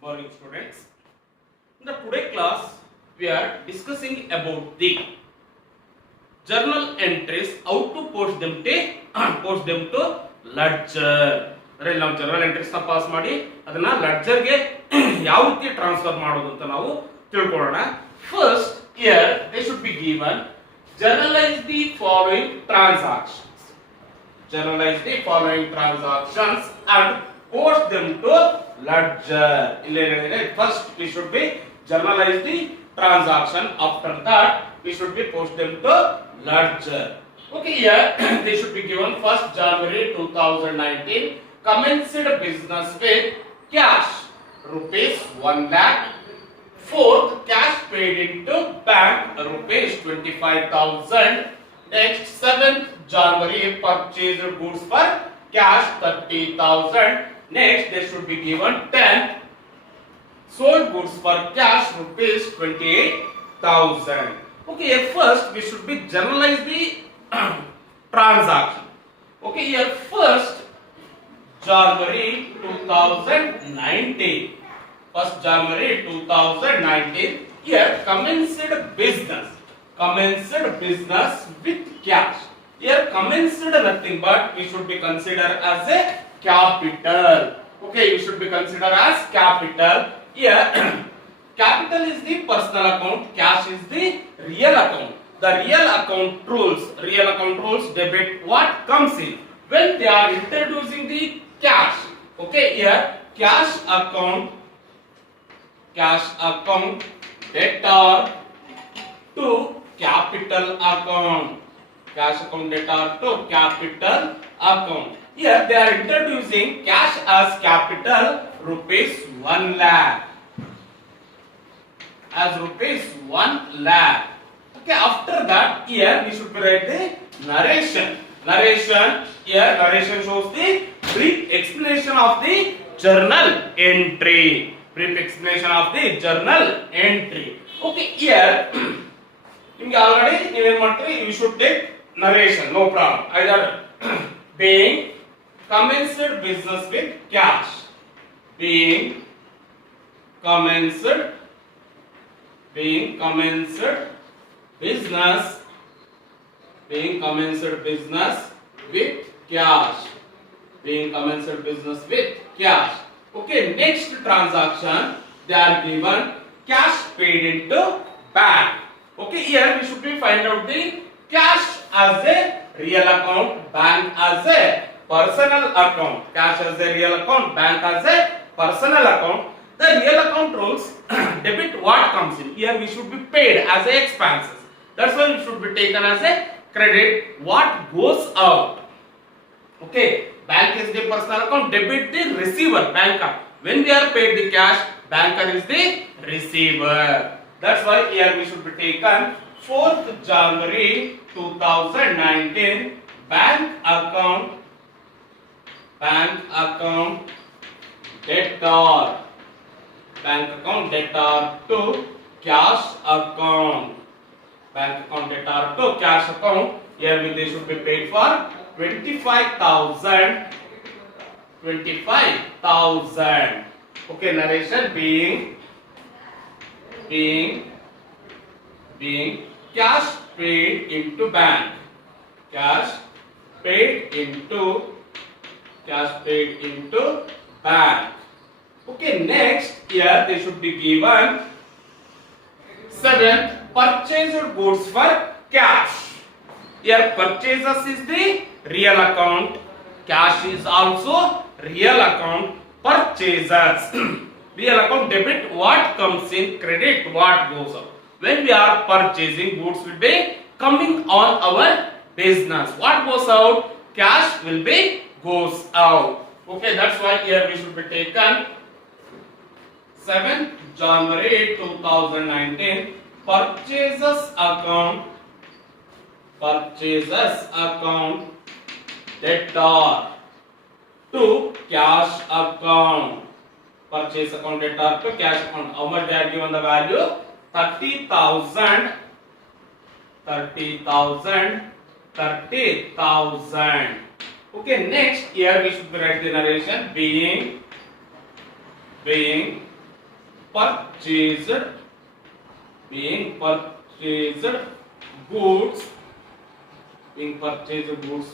Good morning, students. In the today class, we are discussing about the journal entries, how to post them to ledger. ಅದರಲ್ಲಿ ನಾವು journal entries ನ pass ಮಾಡಿ ಅದನ್ನ ledger ಗೆ ಯಾವ ರೀತಿ ಟ್ರಾನ್ಸ್ಫರ್ ಮಾಡೋದು ಅಂತ ನಾವು ತಿಳ್ಕೊಳ್ಳೋಣ. First here they should be given journalize the following transactions. Journalize the following transactions and post them to ledger. First we should be journalize the transaction. After that we should be post them to ledger. Okay, here they should be given 1st January 2019 commenced business with cash rupees 1 lakh. 4th, cash paid into bank rupees 25,000. Next, 7th January purchased goods for cash 30,000. Next, they should be given 10th, sold goods for cash rupees 28,000. Okay, here first we should be journalize the transaction. Okay, here first January 2019. 1st January 2019. Here commenced business with cash. Here commenced nothing but we should be considered as a capital. Okay, you should be considered as capital. Here capital is the personal account, cash is the real account. The real account rules debit what comes in when they are introducing the cash. Okay, here cash account debtor to capital account. Cash account debtor to capital account. Here they are introducing cash as capital rupees 1 lakh. As rupees 1 lakh. Okay, after that here we should write the narration. Here narration shows the brief explanation of the journal entry. Brief explanation of the journal entry. Okay, here ನಿಮಗೆ already ನೀವೇನ್ ಮಾಡ್ತೀರಿ, you should take narration, no problem. Either being commenced business with cash, being commenced business with cash, Okay, next transaction they are given cash paid into bank. Okay, here we should be find out the cash as a real account, bank as a personal account. Cash as a real account, bank as a personal account. The real account rules debit what comes in. Here we should be paid as a expenses. That's why it should be taken as a credit what goes out. Okay, bank is the personal account, debit the receiver, banker. When we are paid the cash, banker is the receiver. That's why here we should be taken 4th January 2019 bank account debtor to cash account. Bank account debtor to cash account. Here they should be paid for 25,000. Okay, narration being cash paid into bank. Cash paid into bank. Okay, next here they should be given 7th purchased goods for cash. Here purchases is the real account, cash is also real account. Purchases real account debit what comes in, credit what goes out. When we are purchasing, goods will be coming on our business. What goes out? Cash will be goes out. Okay, that's why here we should be taken 7th January 2019 purchases account debtor to cash account. Purchase account debtor to cash account. How much they are given the value? 30,000. Okay, next here we should write the narration being purchased being purchased goods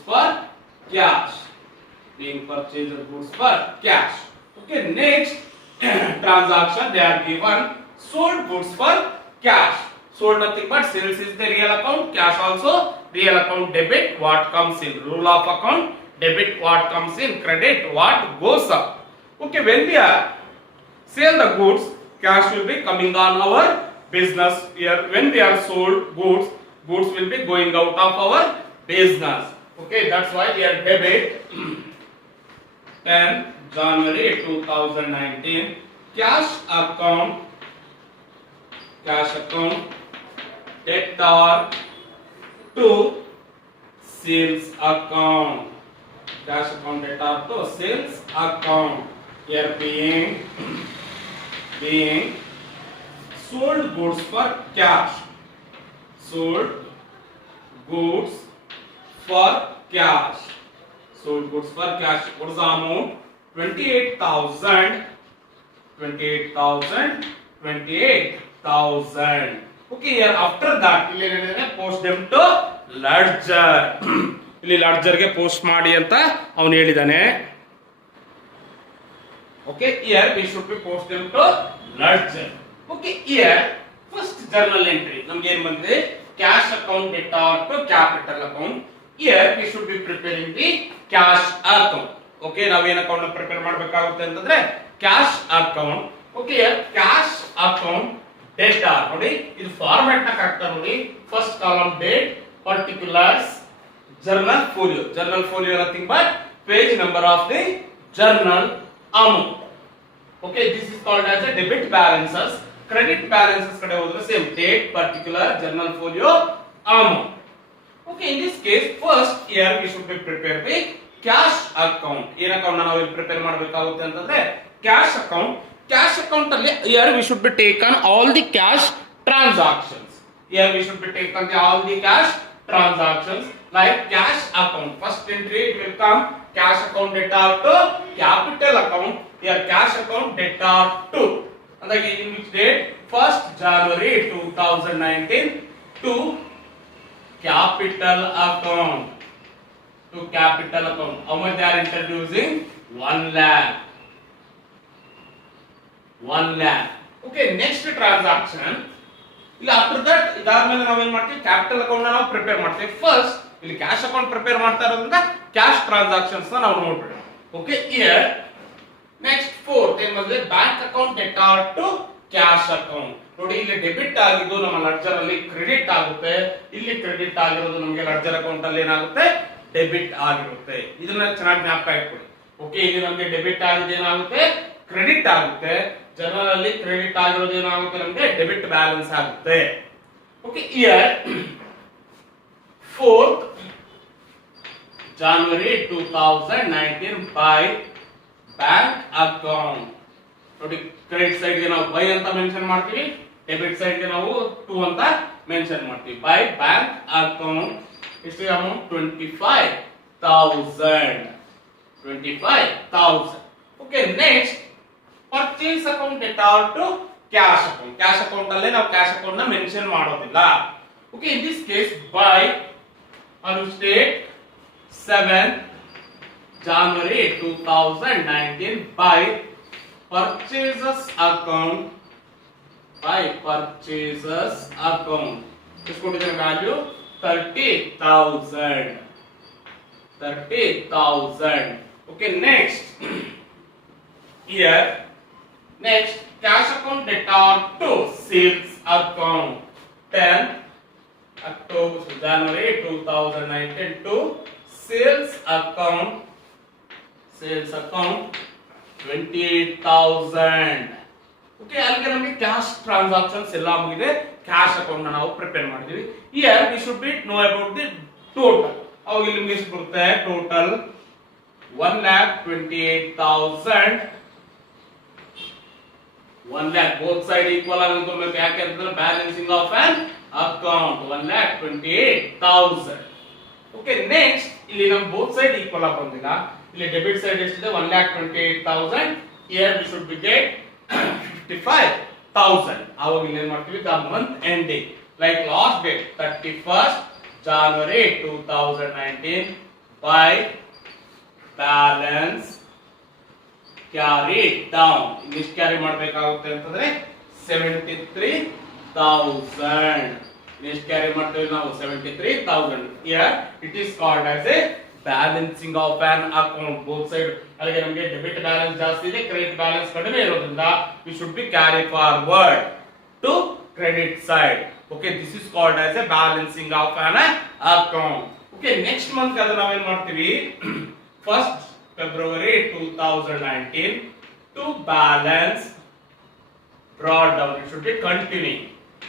for cash, being purchased goods for cash. Okay, next transaction they are given sold goods for cash. Sold nothing but sales is the real account, cash also real account. Debit what comes in, rule of account, debit what comes in, credit what goes up. Okay, when we are sell the goods, cash will be coming on our business. Here when we are sold goods, goods will be going out of our business. Okay, that's why we are debit 10 January 2019 cash account debtor to sales account, cash account debtor to sales account. Here being sold goods for cash, sold goods for cash, sold goods for cash. What is the amount? 28,000. Okay, here after that ಇಲ್ಲಿ post them to ledger. ಇಲ್ಲಿ ledger ಗೆ post ಮಾಡಿ ಅಂತ ಅವನು ಹೇಳಿದಾನೆ. Okay, here we should be post them to ledger. Okay, here first journal entry ನಮಗೆ ಏನು ಬಂದಿದೆ? Cash account debtor to capital account. Here we should be preparing the cash account. Okay, ನಾವೇನು account prepare ಮಾಡಬೇಕಾಗುತ್ತೆ ಅಂತಂದ್ರೆ cash account. Okay, cash account debtor ನೋಡಿ, ಇದು format ನ correct ನೋಡಿ. First column date, particulars, journal folio nothing but page number of the journal amount. Okay, this is called as a debit balances. Credit balances ಕಡೆ ಹೋದ್ರೆ same date, particular, journal folio, amount. Okay, in this case first here we should be prepare the cash account. ಏನ account ನಾವು ಇಲ್ಲಿ prepare ಮಾಡಬೇಕಾಗುತ್ತೆ ಅಂತಂದ್ರೆ cash account. Cash account ಅಲ್ಲಿ here we should be taken all the cash transactions. Here we should be taken all the cash transactions like cash account. First entry it will come cash account debtor to capital account. Here cash account debtor to, and again in which date? 1st January 2019 to capital account. To capital account. How much they are introducing? 1 lakh. 1 lakh. Okay, next transaction. After that, ಇದಾದ್ಮೇಲೆ ನಾವೇನ್ ಮಾಡ್ತೀವಿ? Capital account ನಾವು prepare ಮಾಡ್ತೀವಿ. First ಇಲ್ಲಿ cash account prepare ಮಾಡ್ತಾ ಇರೋದ್ರಿಂದ cash transactions ನಾವು ನೋಡ್ಬಿಡೋಣ. ಓಕೆ, ಹಿಯರ್ ನೆಕ್ಸ್ಟ್ ಫೋರ್ತ್ ಏನ್ ಬಂದ್ರೆ bank account debtor to cash account. ನೋಡಿ, ಇಲ್ಲಿ ಡೆಬಿಟ್ ಆಗಿದ್ದು ನಮ್ಮ ಲೆಡ್ಜರ್ ಅಲ್ಲಿ ಕ್ರೆಡಿಟ್ ಆಗುತ್ತೆ, ಇಲ್ಲಿ ಕ್ರೆಡಿಟ್ ಆಗಿರೋದು ನಮಗೆ ಲೆಡ್ಜರ್ ಅಕೌಂಟ್ ಅಲ್ಲಿ ಏನಾಗುತ್ತೆ? ಡೆಬಿಟ್ ಆಗಿರುತ್ತೆ. ಇದನ್ನ ಚೆನ್ನಾಗಿ ಜ್ಞಾಪಕ ಇಟ್ಕೊಳ್ಳಿ. ಓಕೆ, ಇಲ್ಲಿ ನಮಗೆ ಡೆಬಿಟ್ ಆಗಿದೆ ಏನಾಗುತ್ತೆ? ಕ್ರೆಡಿಟ್ ಆಗುತ್ತೆ. ಜನರಲ್ ಅಲ್ಲಿ ಕ್ರೆಡಿಟ್ ಆಗಿರೋದು ಏನಾಗುತ್ತೆ? ನಮಗೆ ಡೆಬಿಟ್ ಬ್ಯಾಲೆನ್ಸ್ ಆಗುತ್ತೆ. Okay, year 4th January 2019 by bank account. ನೋಡಿ, ಕ್ರೆಡಿಟ್ ಸೈಡ್ ಗೆ ನಾವು ಬೈ ಅಂತ ಮೆನ್ಷನ್ ಮಾಡ್ತೀವಿ, ಡೆಬಿಟ್ ಸೈಡ್ ಗೆ ನಾವು ಟು ಅಂತ ಮೆನ್ಷನ್ ಮಾಡ್ತೀವಿ. ಬೈ ಬ್ಯಾಂಕ್ ಅಕೌಂಟ್ ಎಷ್ಟು amount? 25,000. Okay, next purchase account debtor to cash account. Cash account ಅಲ್ಲೇ ನಾವು ಕ್ಯಾಶ್ ಅಕೌಂಟ್ ನ ಮೆನ್ಷನ್ ಮಾಡೋದಿಲ್ಲ. Okay, in this case by on state 7th January 2019 by purchases account. By purchases account. Just go to the value 30,000. 30,000. Okay, next. Here, next cash account debtor to sales account. 10th January 2019 to sales account. Sales account 28,000. Okay, ಅಲ್ಲಿಗೆ ನಮಗೆ cash transactions ಎಲ್ಲ ಮುಗಿದೆ. Cash account ನಾವು prepare ಮಾಡಿದೀವಿ. Here we should be know about the total. ಅವಾಗ ಇಲ್ಲಿ ನಿಮಗೆ ಎಷ್ಟು ಬರುತ್ತೆ? Total 1,28,000. 1 lakh both side equal ಆಗುತ್ತೆ. ಯಾಕೆ ಅಂತಂದ್ರೆ balancing of on account 1,28,000. Okay, next ಇಲ್ಲಿ ನಮ್ಮ ಬೋತ್ ಸೈಡ್ ಈಕ್ವಲ್ ಆಗಿ ಬಂದಿಲ್ಲ. ಇಲ್ಲಿ ಡೆಬಿಟ್ ಸೈಡ್ ಎಷ್ಟಿದೆ? 1,28,000. Here we should be get 55 1000. ಅವಾಗ ಇಲ್ಲಿ ಏನು ಮಾಡ್ತೀವಿ the month ending like last date 31st January 2019 by balance carried down. English carry ಮಾಡಬೇಕಾಗುತ್ತೆ ಅಂತಂದ್ರೆ 73,000. ನೆಕ್ಸ್ಟ್ ಕ್ಯಾರಿ ಮಾಡ್ತೀವಿ ನಾವು 73,000. here it is called as a balancing of an account both side. ಅಲ್ಲಿಗೆ ನಮಗೆ ಡೆಬಿಟ್ ಬ್ಯಾಲೆನ್ಸ್ ಜಾಸ್ತಿ ಇದೆ, ಕ್ರೆಡಿಟ್ ಬ್ಯಾಲೆನ್ಸ್ ಕಡಿಮೆ ಇರೋದ್ರಿಂದ we should be carry forward to credit side. okay, this is called as a balancing of an account. okay, next month ಅದನ್ನ ನಾವು ಏನು ಮಾಡ್ತೀವಿ 1st February 2019 to balance brought down. it should be continuing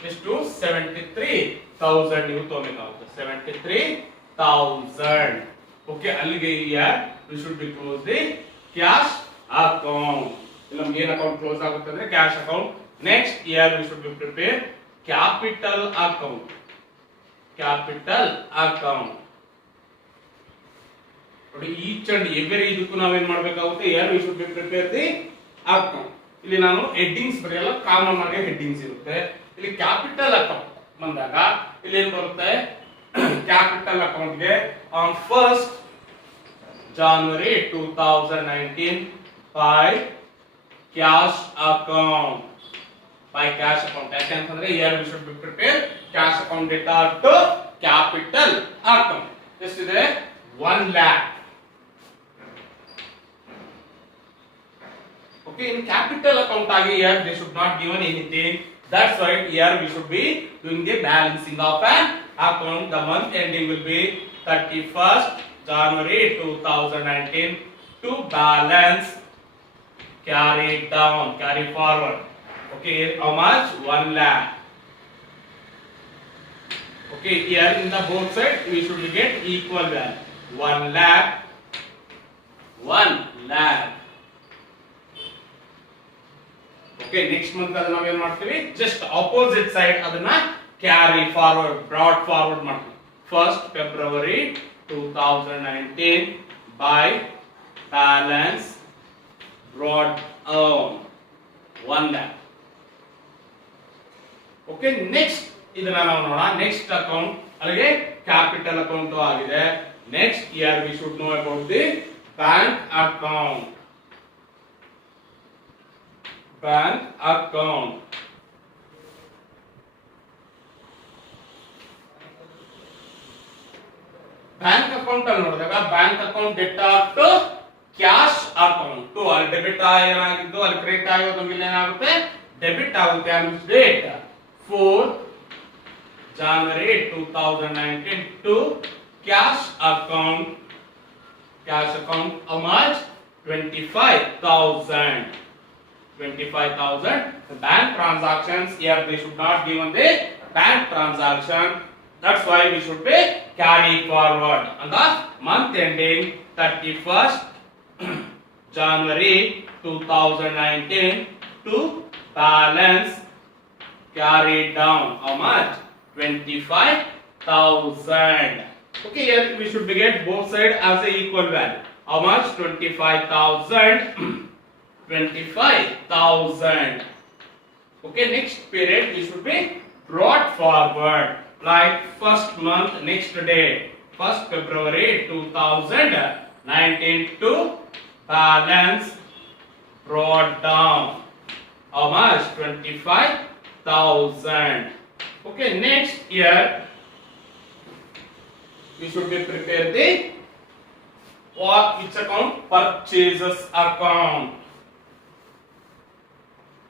is to 73,000 ನೀವು ತಗೋಬೇಕಾಗುತ್ತೆ 73,000. okay, ಅಲ್ಲಿಗೆ here we should be close the cash account. ಇಲ್ಲಿ ನಮಗೆ ಏನು account close ಆಗುತ್ತೆ ಅಂದ್ರೆ cash account. next year we should be prepare capital account. capital account ನೋಡಿ each and every ಇದಕ್ಕೂ ನಾವು ಏನು ಮಾಡಬೇಕಾಗುತ್ತೆ here we should be prepare the account. ಇಲ್ಲಿ ನಾನು ಹೆಡ್ಡಿಂಗ್ಸ್ ಬರೆಯಲ್ಲ, ಕಾಮನ್ ಆಗಿ ಹೆಡ್ಡಿಂಗ್ಸ್ ಇರುತ್ತೆ. ಇಲ್ಲಿ ಕ್ಯಾಪಿಟಲ್ ಅಕೌಂಟ್ ಬಂದಾಗ ಇಲ್ಲಿ ಏನು ಬರುತ್ತೆ ಕ್ಯಾಪಿಟಲ್ ಅಕೌಂಟ್ ಗೆ on 1st January 2019 by cash account. by cash account ಯಾಕಂತಂದ್ರೆ here we should be prepare cash account data to capital account. ಎಷ್ಟಿದೆ 1 lakh. okay, in capital account ಆಗಿ here they should not given anything. that's why here we should be doing the balancing of an account. the month ending will be 31st January 2019 to balance carry down, carry forward. okay, how much 1 lakh. okay, here in the both side we should get equal value 1 lakh 1 lakh. okay, next month ಅದನ್ನ ನಾವು ಏನು ಮಾಡ್ತೀವಿ just opposite side ಅದನ್ನ carry forward, brought forward ಮಾಡ್ತೀವಿ 1st February 2019 by balance brought down 1 lakh. okay, next ಇದನ್ನ ನಾವು ನೋಡೋಣ. next account ಅಲ್ಲಿಗೆ ಕ್ಯಾಪಿಟಲ್ ಅಕೌಂಟ್ ಆಗಿದೆ. next year we should know about the bank account. bank account bank account ಅಲ್ಲಿ ನೋಡಿದಾಗ bank account data to cash account to ಅಲ್ಲಿ debit ಏನಾಗಿದ್ದು ಅಲ್ಲಿ ಕ್ರೆಡಿಟ್ ಆಗೋದು ನಮಗೆ ಏನಾಗುತ್ತೆ ಡೆಬಿಟ್ ಆಗುತ್ತೆ. Date 4th January 2019 to cash account. cash account how much 25,000. 25,000. the bank transactions here they should not given the bank transaction. that's why we should be carry forward on the month ending 31st January 2019 to balance carry down how much 25,000. okay, here we should be get both side as a equal value. how much 25,000 25,000. okay, next period we should be brought forward like first month next day 1st February 2019 to balance brought down how much 25,000. okay, next year we should be prepare the what which account purchases account.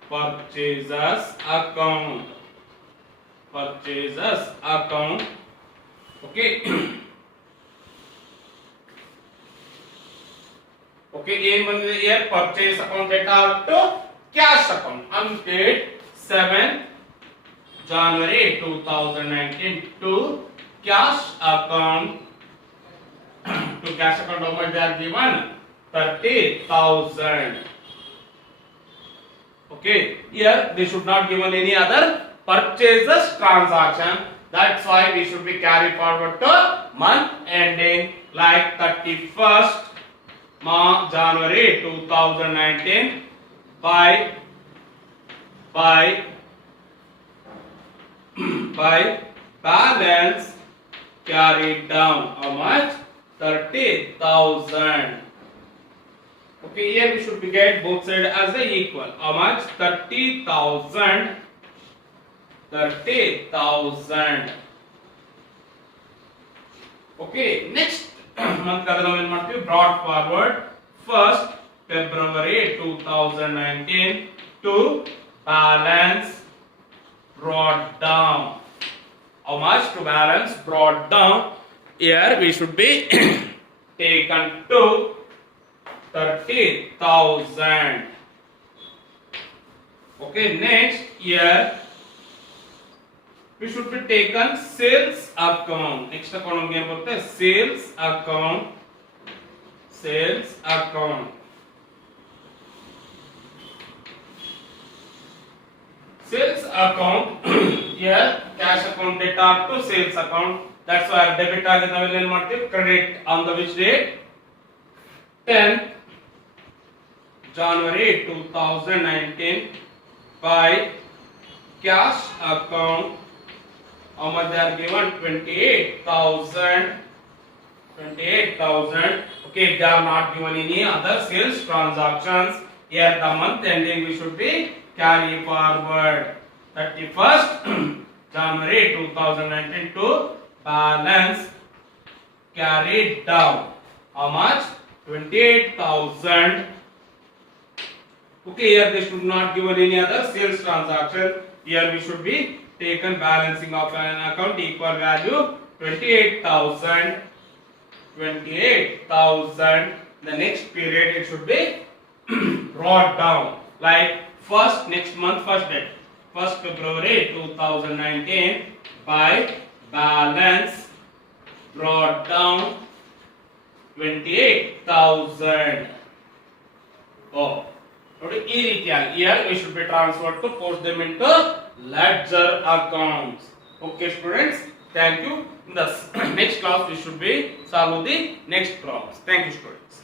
purchases account. purchases account. okay okay ಏನು ಬಂದಿದೆ here purchase account data to cash account on date 7th January 2019 to cash account. to cash account how much they are given 30,000. okay, here they should not given any other purchases transaction. that's why we should be carry forward to month ending like 31st January 2019 by by balance carried down. How much? 30,000. Okay, here we should be get both sides as a equal. How much? 30,000. 30,000. Okay, next month kada ನಾವು ಏನು ಮಾಡ್ತೀವಿ brought forward 1st February 2019 to balance brought down. How much? To balance brought down. Here we should be taken to 30,000. Okay, next year we should be taken sales account. Next account nಮಗೆ ಏನು ಬರುತ್ತೆ? Sales account. Sales account. Sales account. Here cash account data to sales account. That's why debit ಆಗಿದೆ ನಾವೆಲ್ಲ ಏನು ಮಾಡ್ತೀವಿ? Credit on the which date? 10th January 2019 by cash account. How much they are given? 28,000. 28,000. Okay, they are not given any other sales transactions. Here the month ending we should be carry forward 31st January 2019 to balance carried down. How much? 28,000. Okay, here they should not given any other sales transaction. Here we should be taken balancing of an account equal value 28,000. 28,000. The next period it should be brought down like first next month first date 1st February 2019 by balance brought down 28,000. Oh, ನೋಡಿ ಈ ರೀತಿಯಾಗಿ here we should be transferred to post them into ledger accounts. Okay students, thank you. In the next class we should be solve the next problems. Thank you students.